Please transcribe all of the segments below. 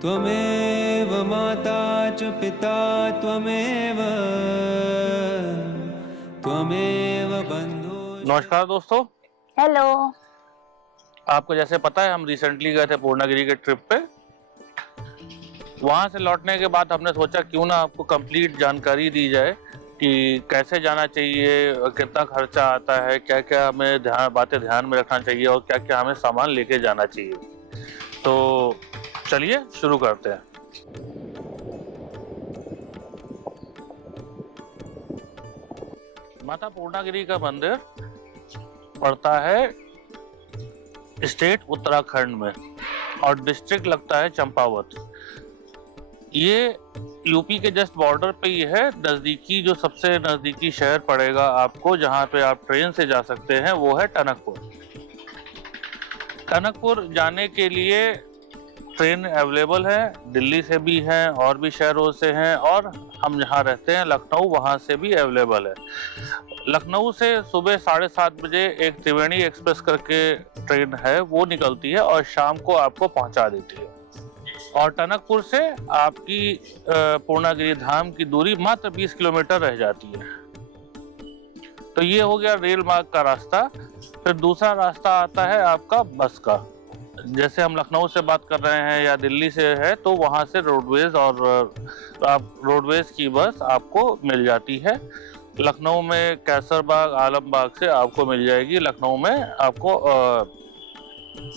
त्वमेव माता च पिता त्वमेव त्वमेव बंधु। नमस्कार दोस्तों। हेलो। आपको जैसे पता है हम रिसेंटली गए थे पूर्णागिरी के ट्रिप पे। वहां से लौटने के बाद हमने सोचा क्यों ना आपको कंप्लीट जानकारी दी जाए कि कैसे जाना चाहिए, कितना खर्चा आता है, क्या क्या हमें ध्यान में रखना चाहिए और क्या क्या हमें सामान लेके जाना चाहिए। तो चलिए शुरू करते हैं। माता पूर्णागिरी का मंदिर पड़ता है स्टेट उत्तराखंड में और डिस्ट्रिक्ट लगता है चंपावत। ये यूपी के जस्ट बॉर्डर पे ही है। नजदीकी जो सबसे नजदीकी शहर पड़ेगा आपको जहाँ पे आप ट्रेन से जा सकते हैं वो है टनकपुर। टनकपुर जाने के लिए ट्रेन अवेलेबल है, दिल्ली से भी है और भी शहरों से हैं, और हम जहाँ रहते हैं लखनऊ वहाँ से भी अवेलेबल है। लखनऊ से सुबह 7:30 बजे एक त्रिवेणी एक्सप्रेस करके ट्रेन है, वो निकलती है और शाम को आपको पहुंचा देती है। और टनकपुर से आपकी पूर्णागिरी धाम की दूरी मात्र 20 किलोमीटर रह जाती है। तो ये हो गया रेल मार्ग का रास्ता। फिर दूसरा रास्ता आता है आपका बस का। जैसे हम लखनऊ से बात कर रहे हैं या दिल्ली से है तो वहां से रोडवेज और आप रोडवेज की बस आपको मिल जाती है। लखनऊ में कैसरबाग, आलमबाग से आपको मिल जाएगी। लखनऊ में आपको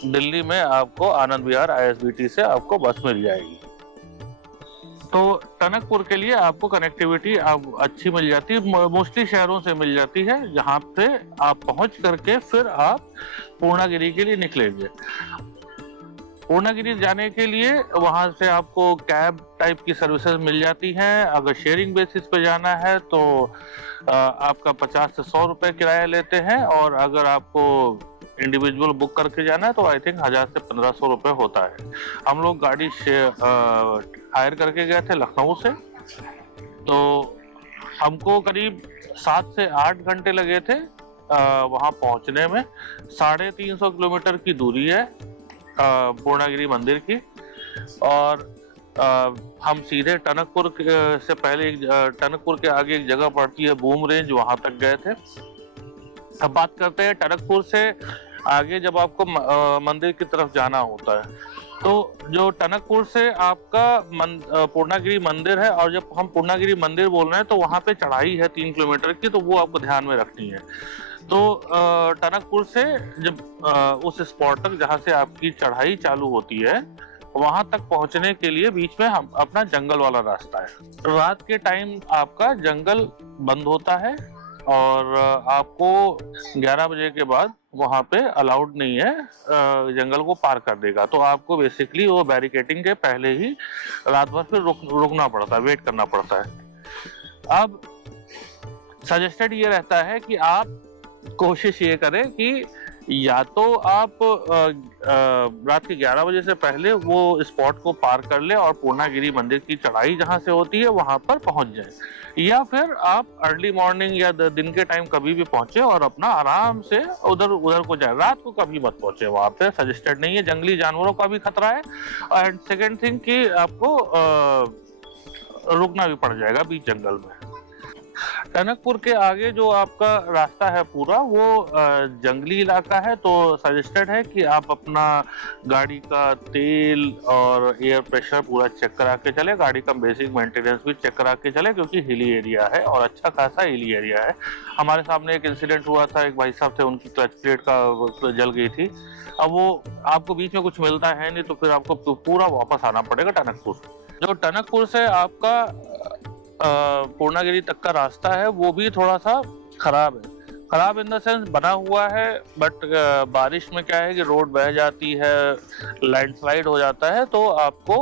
दिल्ली में आपको आनंद विहार ISBT से आपको बस मिल जाएगी। तो टनकपुर के लिए आपको कनेक्टिविटी अच्छी मिल जाती है, मोस्टली शहरों से मिल जाती है, जहाँ पे आप पहुंच करके फिर आप पूर्णागिरी के लिए निकलेंगे। पूर्णागिरी जाने के लिए वहां से आपको कैब टाइप की सर्विसेज मिल जाती हैं। अगर शेयरिंग बेसिस पे जाना है तो आपका 50 से 100 रुपए किराया लेते हैं, और अगर आपको इंडिविजुअल बुक करके जाना है तो आई थिंक 1000 से 1500 रुपए होता है। हम लोग गाड़ी हायर करके गए थे लखनऊ से, तो हमको करीब 7 से 8 घंटे लगे थे वहां पहुंचने में। 350 किलोमीटर की दूरी है पूर्णागिरी मंदिर की। और हम सीधे टनकपुर से पहले टनकपुर के आगे एक जगह पड़ती है बूम रेंज, वहां तक गए थे। अब बात करते हैं टनकपुर से आगे जब आपको मंदिर की तरफ जाना होता है, तो जो टनकपुर से आपका पूर्णागिरी मंदिर है, और जब हम पूर्णागिरी मंदिर बोल रहे हैं तो वहां पे चढ़ाई है 3 किलोमीटर की, तो वो आपको ध्यान में रखनी है। तो टनकपुर से जब उस स्पॉट तक जहाँ से आपकी चढ़ाई चालू होती है वहां तक पहुंचने के लिए बीच में हम अपना जंगल वाला रास्ता है। रात के टाइम आपका जंगल बंद होता है और आपको 11 बजे के बाद वहां पे अलाउड नहीं है जंगल को पार कर देगा। तो आपको बेसिकली वो बैरिकेटिंग के पहले ही रात भर फिर रुकना पड़ता है, वेट करना पड़ता है। अब सजेस्टेड ये रहता है कि आप कोशिश ये करें कि या तो आप रात के 11 बजे से पहले वो स्पॉट को पार कर ले और पूर्णागिरी मंदिर की चढ़ाई जहां से होती है वहां पर पहुंच जाए, या फिर आप अर्ली मॉर्निंग या दिन के टाइम कभी भी पहुंचे और अपना आराम से उधर को जाए। रात को कभी मत पहुंचे, वहां पे सजेस्टेड नहीं है, जंगली जानवरों का भी खतरा है। एंड सेकेंड थिंग कि आपको रुकना भी पड़ जाएगा बीच जंगल में। टनकपुर के आगे जो आपका रास्ता है पूरा वो जंगली इलाका है, तो सजेस्टेड है कि आप अपना गाड़ी का तेल और एयर प्रेशर पूरा चेक करा के चले, गाड़ी का बेसिक मेंटेनेंस भी चेक करा के चले, क्योंकि हिली एरिया है और अच्छा खासा हिली एरिया है। हमारे सामने एक इंसिडेंट हुआ था, एक भाई साहब थे, उनकी क्लच प्लेट का जल गई थी। अब वो आपको बीच में कुछ मिलता है नहीं, तो फिर आपको पूरा वापस आना पड़ेगा टनकपुर। जो टनकपुर से आपका पूर्णागिरी तक का रास्ता है वो भी थोड़ा सा खराब है। खराब इन द सेंस बना हुआ है, बट बारिश में क्या है कि रोड बह जाती है, लैंडस्लाइड हो जाता है, तो आपको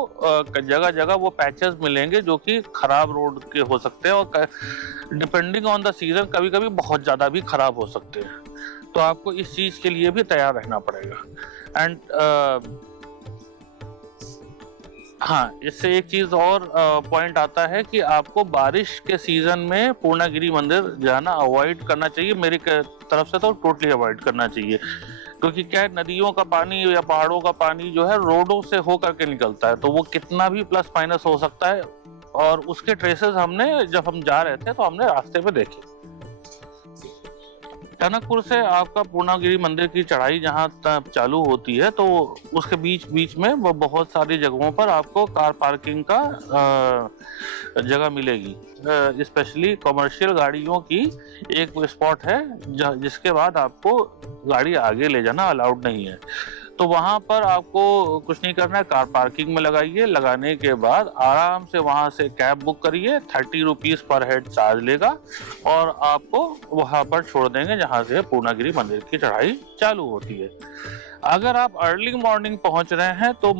जगह जगह वो पैचेस मिलेंगे जो कि खराब रोड के हो सकते हैं, और डिपेंडिंग ऑन द सीजन कभी कभी बहुत ज़्यादा भी खराब हो सकते हैं। तो आपको इस चीज़ के लिए भी तैयार रहना पड़ेगा। एंड हाँ, इससे एक चीज और पॉइंट आता है कि आपको बारिश के सीजन में पूर्णागिरी मंदिर जाना अवॉइड करना चाहिए। मेरी तरफ से तो टोटली अवॉइड करना चाहिए, क्योंकि क्या है, नदियों का पानी या पहाड़ों का पानी जो है रोडों से होकर के निकलता है, तो वो कितना भी प्लस माइनस हो सकता है, और उसके ट्रेसेस हमने जब हम जा रहे थे तो हमने रास्ते पे देखे। टनकपुर से आपका पूर्णागिरि मंदिर की चढ़ाई जहाँ तक चालू होती है, तो उसके बीच बीच में वो बहुत सारी जगहों पर आपको कार पार्किंग का जगह मिलेगी। स्पेशली कमर्शियल गाड़ियों की एक स्पॉट है जिसके बाद आपको गाड़ी आगे ले जाना अलाउड नहीं है। तो वहां पर आपको कुछ नहीं करना है, कार पार्किंग में लगाइए, लगाने के बाद आराम से वहां से कैब बुक करिए, 30 रुपीज पर हेड चार्ज लेगा और आपको वहां पर छोड़ देंगे जहां से पूर्णागिरि मंदिर की चढ़ाई चालू होती है। अगर आप अर्ली मॉर्निंग पहुंच रहे हैं तो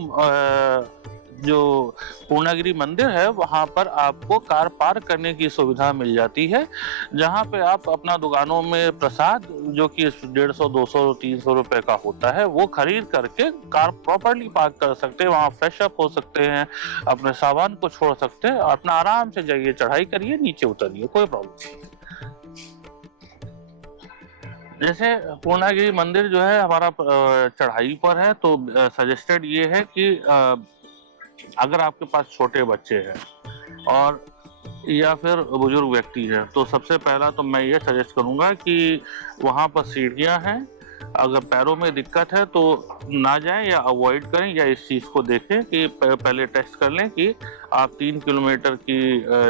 जो पूर्णागिरि मंदिर है वहां पर आपको कार पार्क करने की सुविधा मिल जाती है, जहां पे आप अपना दुकानों में प्रसाद जो कि 150, 200, 300 रुपए का होता है वो खरीद करके कार प्रॉपर्ली पार्क कर सकते हैं, वहां फ्रेश अप हो सकते हैं, अपने सामान को छोड़ सकते हैं और अपना आराम से जाइए, चढ़ाई करिए, नीचे उतरिए, कोई प्रॉब्लम नहीं। जैसे पूर्णागिरि मंदिर जो है हमारा चढ़ाई पर है, तो सजेस्टेड ये है कि अगर आपके पास छोटे बच्चे हैं और या फिर बुजुर्ग व्यक्ति है, तो सबसे पहला तो मैं ये सजेस्ट करूंगा कि वहां पर सीढ़ियां हैं, अगर पैरों में दिक्कत है तो ना जाएं या अवॉइड करें, या इस चीज़ को देखें कि पहले टेस्ट कर लें कि आप 3 किलोमीटर की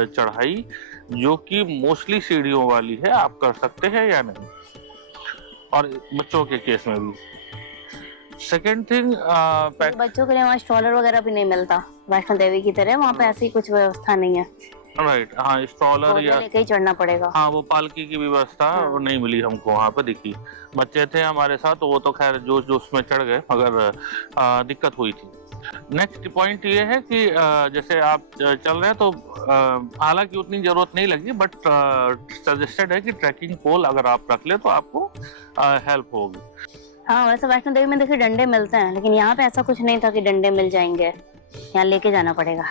चढ़ाई जो कि मोस्टली सीढ़ियों वाली है आप कर सकते हैं या नहीं, और बच्चों के केस में भी। सेकेंड थिंग, बच्चों के लिए वहाँ स्ट्रॉलर वगैरह भी नहीं मिलता वैष्णो देवी की तरह, वहाँ पे ऐसी कुछ व्यवस्था नहीं है। राइट, हाँ, स्ट्रॉलर या लेके ही चढ़ना पड़ेगा। हाँ, वो पालकी की व्यवस्था नहीं मिली हमको वहाँ पे, दिखी। बच्चे थे हमारे साथ तो वो तो खैर जो जो उसमें चढ़ गए, मगर दिक्कत हुई थी। नेक्स्ट पॉइंट ये है कि जैसे आप चल रहे हैं तो हालांकि उतनी जरूरत नहीं लगी, बट सजेस्टेड है कि ट्रैकिंग पोल अगर आप रख ले तो आपको हेल्प होगी। हाँ, वैसे वैष्णो देवी में देखिए डंडे मिलते हैं, लेकिन यहाँ पे ऐसा कुछ नहीं था कि डंडे मिल जाएंगे, यहाँ लेके जाना पड़ेगा।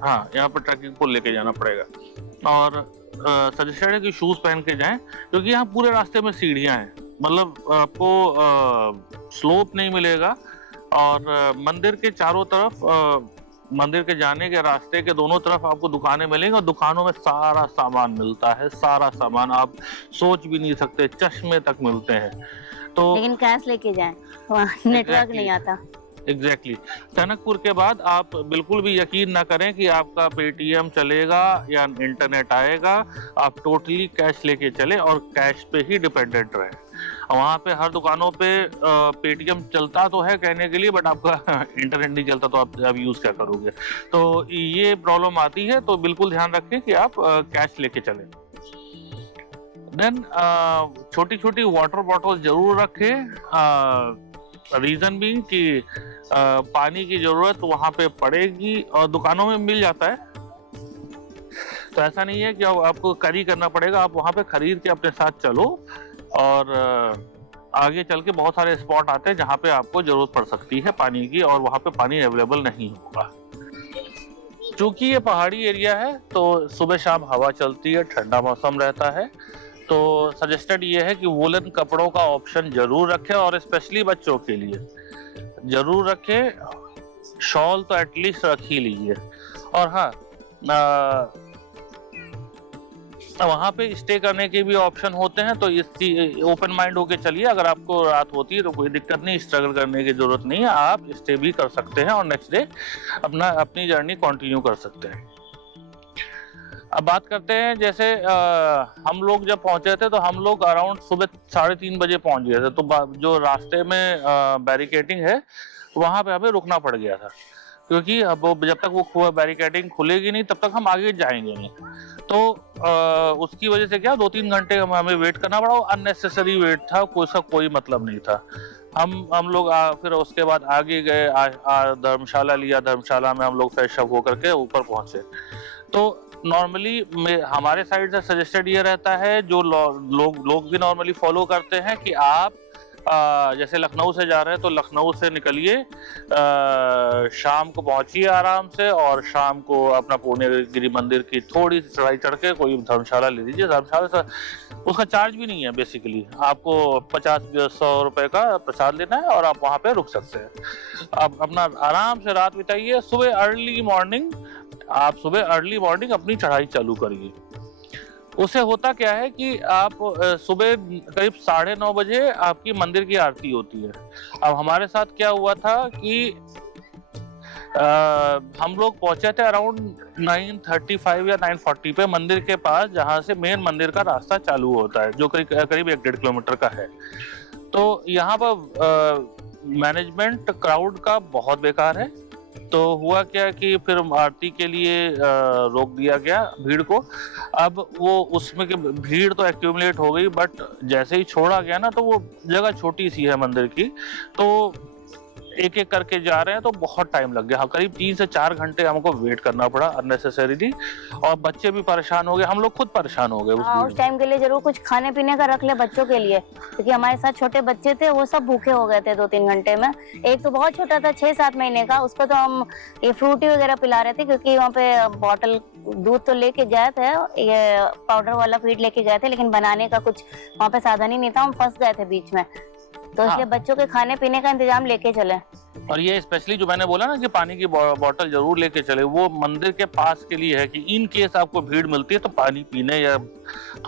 हाँ, यहाँ पर ट्रैकिंग पोल लेके जाना पड़ेगा, और सजेस्टेड है कि शूज पहन के जाएं, क्योंकि यहाँ पूरे रास्ते में सीढ़ियाँ हैं, मतलब आपको स्लोप नहीं मिलेगा, और मंदिर के चारों तरफ मंदिर के जाने के रास्ते के दोनों तरफ आपको दुकानें मिलेंगी, और दुकानों में सारा सामान मिलता है, सारा सामान आप सोच भी नहीं सकते, चश्मे तक मिलते हैं। तो लेकिन कैश लेके जाएं, वहाँ नेटवर्क नहीं आता। एग्जैक्टली टनकपुर के बाद आप बिल्कुल भी यकीन ना करें कि आपका पेटीएम चलेगा या इंटरनेट आएगा, आप टोटली कैश लेके चले और कैश पे ही डिपेंडेंट रहे। वहाँ पे हर दुकानों पे पेटीएम चलता तो है कहने के लिए, बट आपका इंटरनेट नहीं चलता, तो आप यूज क्या करोगे, तो ये प्रॉब्लम आती है। तो बिल्कुल ध्यान रखें कि आप कैश लेके चलें। देन छोटी छोटी वाटर बॉटल जरूर रखें, रीजन भी कि पानी की जरूरत वहां पे पड़ेगी, और दुकानों में मिल जाता है, तो ऐसा नहीं है कि आपको कैरी करना पड़ेगा, आप वहां पे खरीद के अपने साथ चलो, और आगे चल के बहुत सारे स्पॉट आते हैं जहां पे आपको जरूरत पड़ सकती है पानी की, और वहां पे पानी अवेलेबल नहीं होगा। चूंकि ये पहाड़ी एरिया है तो सुबह शाम हवा चलती है, ठंडा मौसम रहता है, तो सजेस्टेड ये है कि वुलन कपड़ों का ऑप्शन जरूर रखें, और स्पेशली बच्चों के लिए जरूर रखें। शॉल तो एटलीस्ट रख ही लीजिए। और हाँ, वहाँ पे स्टे करने के भी ऑप्शन होते हैं, तो इस ओपन माइंड होके चलिए, अगर आपको रात होती है तो कोई दिक्कत नहीं, स्ट्रगल करने की जरूरत नहीं है, आप स्टे भी कर सकते हैं और नेक्स्ट डे अपनी जर्नी कंटिन्यू कर सकते हैं। अब बात करते हैं, जैसे हम लोग जब पहुंचे थे तो हम लोग अराउंड सुबह 3:30 बजे पहुंच गए थे, तो जो रास्ते में बैरिकेडिंग है वहां पे हमें रुकना पड़ गया था, क्योंकि अब जब तक वो बैरिकेडिंग खुलेगी नहीं तब तक हम आगे जाएंगे नहीं। तो उसकी वजह से क्या 2-3 घंटे हमें वेट करना पड़ा, अननेसेसरी वेट था, उसका कोई मतलब नहीं था। हम लोग फिर उसके बाद आगे गए, धर्मशाला लिया, धर्मशाला में हम लोग फ्रेश अप होकर के ऊपर पहुंचे। तो नॉर्मली हमारे साइड से सजेस्टेड ये रहता है, जो लोग भी नॉर्मली फॉलो करते हैं, कि आप जैसे लखनऊ से जा रहे हैं तो लखनऊ से निकलिए, शाम को पहुंचिए आराम से, और शाम को अपना पूर्णगिरी मंदिर की थोड़ी सी चढ़ाई चढ़ के कोई धर्मशाला ले लीजिए। धर्मशाला से उसका चार्ज भी नहीं है, बेसिकली आपको 50-100 रुपए का प्रसाद लेना है और आप वहां पे रुक सकते हैं। आप अपना आराम से रात बिताइए, सुबह अर्ली मॉर्निंग अपनी चढ़ाई चालू करिए। उससे होता क्या है कि आप सुबह करीब 9:30 बजे आपकी मंदिर की आरती होती है। अब हमारे साथ क्या हुआ था कि हम लोग पहुंचे थे अराउंड 9:35 या 9:40 पे मंदिर के पास, जहां से मेन मंदिर का रास्ता चालू होता है, जो करीब 1.5 किलोमीटर का है। तो यहाँ पर मैनेजमेंट क्राउड का बहुत बेकार है। तो हुआ क्या कि फिर आरती के लिए रोक दिया गया भीड़ को। अब वो उसमें के भीड़ तो एक्यूमुलेट हो गई, बट जैसे ही छोड़ा गया ना, तो वो जगह छोटी सी है मंदिर की, तो एक एक करके जा रहे हैं, तो बहुत टाइम लग गया। हाँ, करीब 3 से 4 घंटे हमको वेट करना पड़ा अननेसेसरीली, और बच्चे भी परेशान हो गए, हम लोग खुद परेशान हो गए। उस टाइम के लिए जरूर कुछ खाने पीने का रख ले बच्चों के लिए, क्योंकि हमारे साथ छोटे बच्चे थे, वो सब भूखे हो गए थे 2-3 घंटे में। एक तो बहुत छोटा था, 6-7 महीने का, उसको तो हम ये फ्रूटी वगैरह पिला रहे थे, क्योंकि वहाँ पे बॉटल दूध तो लेके गए थे, ये पाउडर वाला फीड लेके गए थे, लेकिन बनाने का कुछ वहाँ पे साधन ही नहीं था, हम फंस गए थे बीच में, तो इसलिए बच्चों के खाने पीने का इंतजाम लेके चले। और ये स्पेशली जो मैंने बोला ना कि पानी की बोतल जरूर लेके चले, वो मंदिर के पास के लिए है कि इन केस आपको भीड़ मिलती है तो पानी पीने या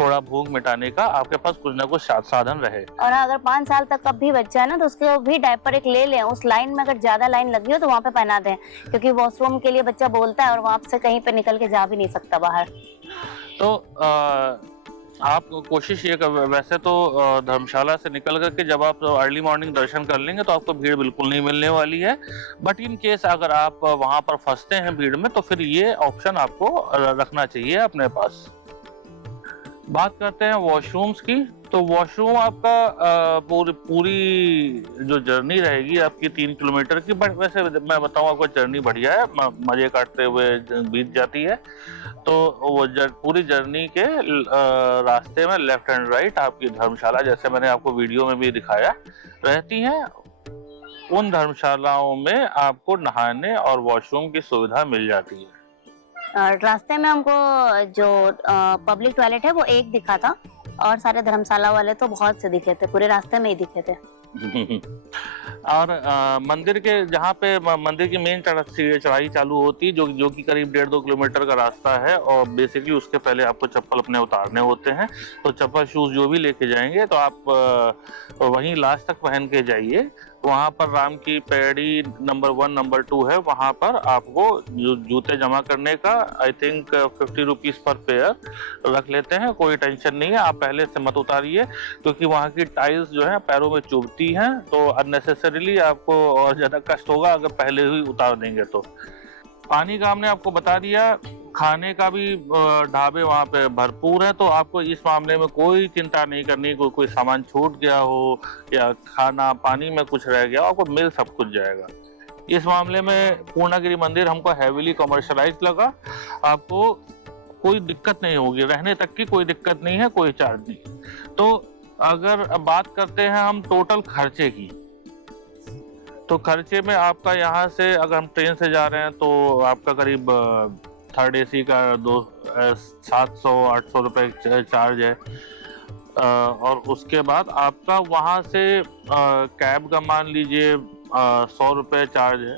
थोड़ा भूख मिटाने का आपके पास कुछ ना कुछ साधन रहे। और अगर 5 साल तक का भी बच्चा है ना, तो उसके भी डायपर एक ले लें। उस लाइन में अगर ज्यादा लाइन लगी हो तो वहाँ पे पहना दें, क्योंकि वॉशरूम के लिए बच्चा बोलता है और वहाँ से कहीं पे निकल के जा भी नहीं सकता बाहर। तो आप कोशिश ये कर, वैसे तो धर्मशाला से निकल करके जब आप अर्ली मॉर्निंग दर्शन कर लेंगे तो आपको भीड़ बिल्कुल नहीं मिलने वाली है, बट इन केस अगर आप वहां पर फंसते हैं भीड़ में, तो फिर ये ऑप्शन आपको रखना चाहिए अपने पास। बात करते हैं वॉशरूम्स की। तो वॉशरूम आपका पूरी जो जर्नी रहेगी आपकी 3 किलोमीटर की, बट वैसे मैं बताऊं आपको जर्नी बढ़िया है, मजे काटते हुए बीत जाती है। तो वो पूरी जर्नी के रास्ते में लेफ्ट एंड राइट आपकी धर्मशाला, जैसे मैंने आपको वीडियो में भी दिखाया, रहती हैं। उन धर्मशालाओं में आपको नहाने और वॉशरूम की सुविधा मिल जाती है। रास्ते में हमको जो पब्लिक टॉयलेट है वो एक दिखा था, और सारे धर्मशाला वाले तो बहुत से दिखे थे, पूरे रास्ते में ही दिखे थे। और मंदिर के जहाँ पे मंदिर की मेन चढ़ाई चालू होती है, जो कि करीब 1.5-2 किलोमीटर का रास्ता है, और बेसिकली उसके पहले आपको चप्पल अपने उतारने होते हैं। तो चप्पल शूज जो भी लेके जाएंगे तो आप वहीं लास्ट तक पहन के जाइए। वहाँ पर राम की पैड़ी नंबर 1 नंबर 2 है, वहाँ पर आपको जूते जमा करने का I think 50 rupees per pair रख लेते हैं। कोई टेंशन नहीं है, आप पहले से मत उतारिए, क्योंकि वहाँ की टाइल्स जो है पैरों में चुभती हैं, तो अननेसेसरीली आपको और ज्यादा कष्ट होगा अगर पहले ही उतार देंगे तो। पानी का हमने आपको बता दिया, खाने का भी ढाबे वहाँ पे भरपूर है, तो आपको इस मामले में कोई चिंता नहीं करनी, कोई सामान छूट गया हो या खाना पानी में कुछ रह गया, आपको मिल सब कुछ जाएगा। इस मामले में पूर्णागिरि मंदिर हमको हैवीली कमर्शलाइज लगा। आपको कोई दिक्कत नहीं होगी, रहने तक की कोई दिक्कत नहीं है, कोई चार्ज नहीं। तो अगर बात करते हैं हम टोटल खर्चे की, तो खर्चे में आपका यहाँ से अगर हम ट्रेन से जा रहे हैं तो आपका करीब थर्ड AC का 700-800 रुपए चार्ज है। और उसके बाद आपका वहाँ से कैब का मान लीजिए 100 रुपए चार्ज है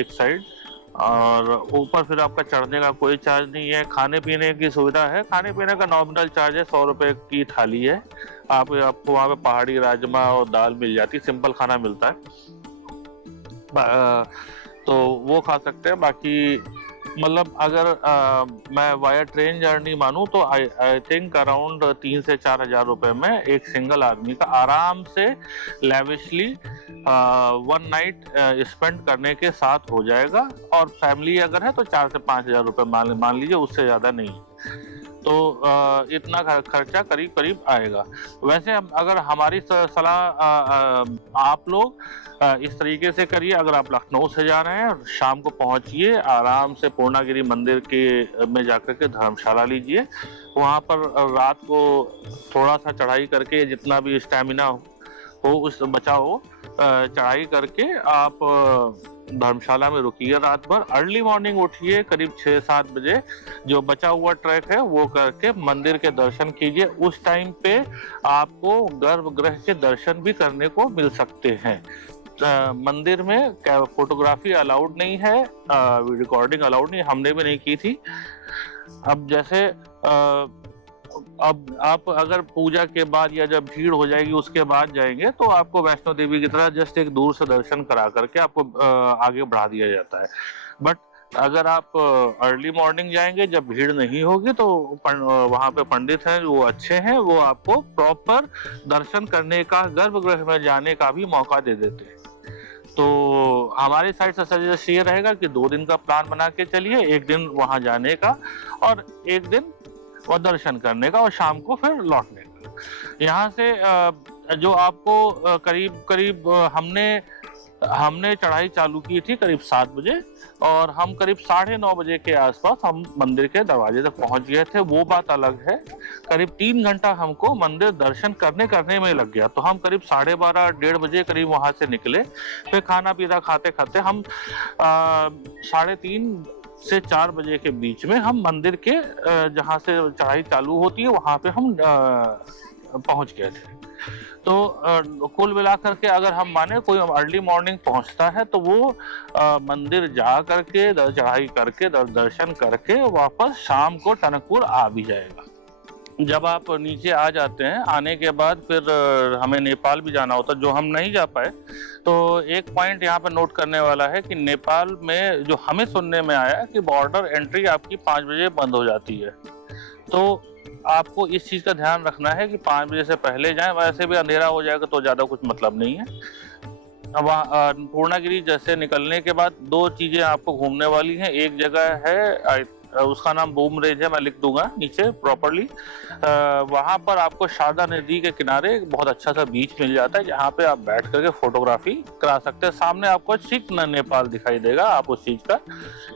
एक साइड, और ऊपर फिर आपका चढ़ने का कोई चार्ज नहीं है। खाने पीने की सुविधा है, खाने पीने का नॉमिनल चार्ज है, 100 रुपए की थाली है। आपको वहाँ पे पहाड़ी राजमा और दाल मिल जाती, सिंपल खाना मिलता है, तो वो खा सकते हैं। बाकी मतलब अगर मैं वाया ट्रेन जर्नी मानूं तो आई थिंक अराउंड 3 से 4 हजार रुपए में एक सिंगल आदमी का आराम से लेविशली 1 नाइट स्पेंड करने के साथ हो जाएगा। और फैमिली अगर है तो 4 से 5 हजार रुपए मान लीजिए, उससे ज्यादा नहीं। तो इतना खर्चा करीब करीब आएगा। वैसे अगर हमारी सलाह आप लोग इस तरीके से करिए, अगर आप लखनऊ से जा रहे हैं शाम को पहुंचिए, आराम से पूर्णागिरि मंदिर के में जाकर के धर्मशाला लीजिए। वहां पर रात को थोड़ा सा चढ़ाई करके जितना भी स्टैमिना हो हो उस बचाओ चढ़ाई करके आप धर्मशाला में रुकिए रात भर। अर्ली मॉर्निंग उठिए करीब 6-7 बजे, जो बचा हुआ ट्रैक है वो करके मंदिर के दर्शन कीजिए। उस टाइम पे आपको गर्भगृह के दर्शन भी करने को मिल सकते हैं। मंदिर में फोटोग्राफी अलाउड नहीं है, रिकॉर्डिंग अलाउड नहीं, हमने भी नहीं की थी। अब जैसे अब आप अगर पूजा के बाद या जब भीड़ हो जाएगी उसके बाद जाएंगे तो आपको वैष्णो देवी की तरह जस्ट एक दूर से दर्शन करा करके आपको आगे बढ़ा दिया जाता है। बट अगर आप अर्ली मॉर्निंग जाएंगे जब भीड़ नहीं होगी तो वहां पे पंडित हैं वो अच्छे हैं, वो आपको प्रॉपर दर्शन करने का, गर्भगृह में जाने का भी मौका दे देते हैं। तो हमारी साइड से सजेस्ट ये रहेगा कि 2 दिन का प्लान बना के चलिए, 1 दिन वहां जाने का और 1 दिन और दर्शन करने का और शाम को फिर लौटने का। यहाँ से जो आपको करीब हमने चढ़ाई चालू की थी करीब 7 बजे और हम करीब 9:30 बजे के आसपास हम मंदिर के दरवाजे तक पहुंच गए थे। वो बात अलग है, करीब 3 घंटा हमको मंदिर दर्शन करने में लग गया। तो हम करीब 12:30 1:30 बजे करीब वहां से निकले। फिर खाना पीना खाते खाते हम 3:30 से 4 बजे के बीच में हम मंदिर के जहाँ से चढ़ाई चालू होती है वहां पे हम पहुंच गए थे। तो कुल मिलाकर के अगर हम माने कोई अर्ली मॉर्निंग पहुंचता है तो वो मंदिर जा करके चढ़ाई करके दर्शन करके वापस शाम को टनकपुर आ भी जाएगा। जब आप नीचे आ जाते हैं, आने के बाद फिर हमें नेपाल भी जाना होता है, जो हम नहीं जा पाए। तो एक पॉइंट यहाँ पे नोट करने वाला है कि नेपाल में जो हमें सुनने में आया कि बॉर्डर एंट्री आपकी 5 बजे बंद हो जाती है। तो आपको इस चीज़ का ध्यान रखना है कि 5 बजे से पहले जाएं, वैसे भी अंधेरा हो जाएगा तो ज़्यादा कुछ मतलब नहीं है। अब पूर्णागिरी जैसे निकलने के बाद 2 चीज़ें आपको घूमने वाली हैं। एक जगह है उसका नाम बूम रेंज है, मैं लिख दूंगा नीचे प्रॉपरली। वहां पर आपको शारदा नदी के किनारे बहुत अच्छा सा बीच मिल जाता है जहाँ पे आप बैठ करके फोटोग्राफी करा सकते हैं। सामने आपको ठीक नेपाल दिखाई देगा, आप उस चीज का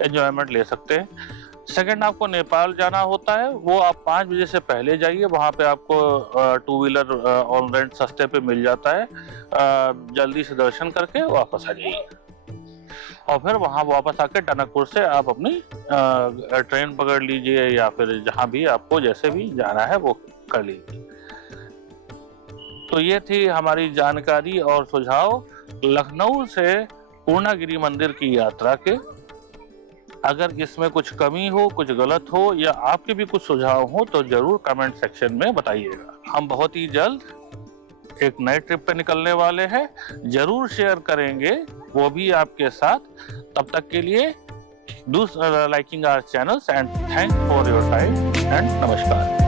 एंजॉयमेंट ले सकते हैं। सेकंड, आपको नेपाल जाना होता है, वो आप 5 बजे से पहले जाइए। वहाँ पे आपको 2 व्हीलर ऑन रेंट सस्ते पे मिल जाता है। जल्दी से दर्शन करके वापस आ जाइए और फिर वहां वापस आके टनकपुर से आप अपनी ट्रेन पकड़ लीजिए या फिर जहां भी आपको जैसे भी जाना है वो कर लीजिए। तो ये थी हमारी जानकारी और सुझाव लखनऊ से पूर्णागिरी मंदिर की यात्रा के। अगर इसमें कुछ कमी हो, कुछ गलत हो या आपके भी कुछ सुझाव हो तो जरूर कमेंट सेक्शन में बताइएगा। हम बहुत ही जल्द एक नए ट्रिप पे निकलने वाले हैं, जरूर शेयर करेंगे वो भी आपके साथ। तब तक के लिए do liking our channels and thanks for your time and नमस्कार।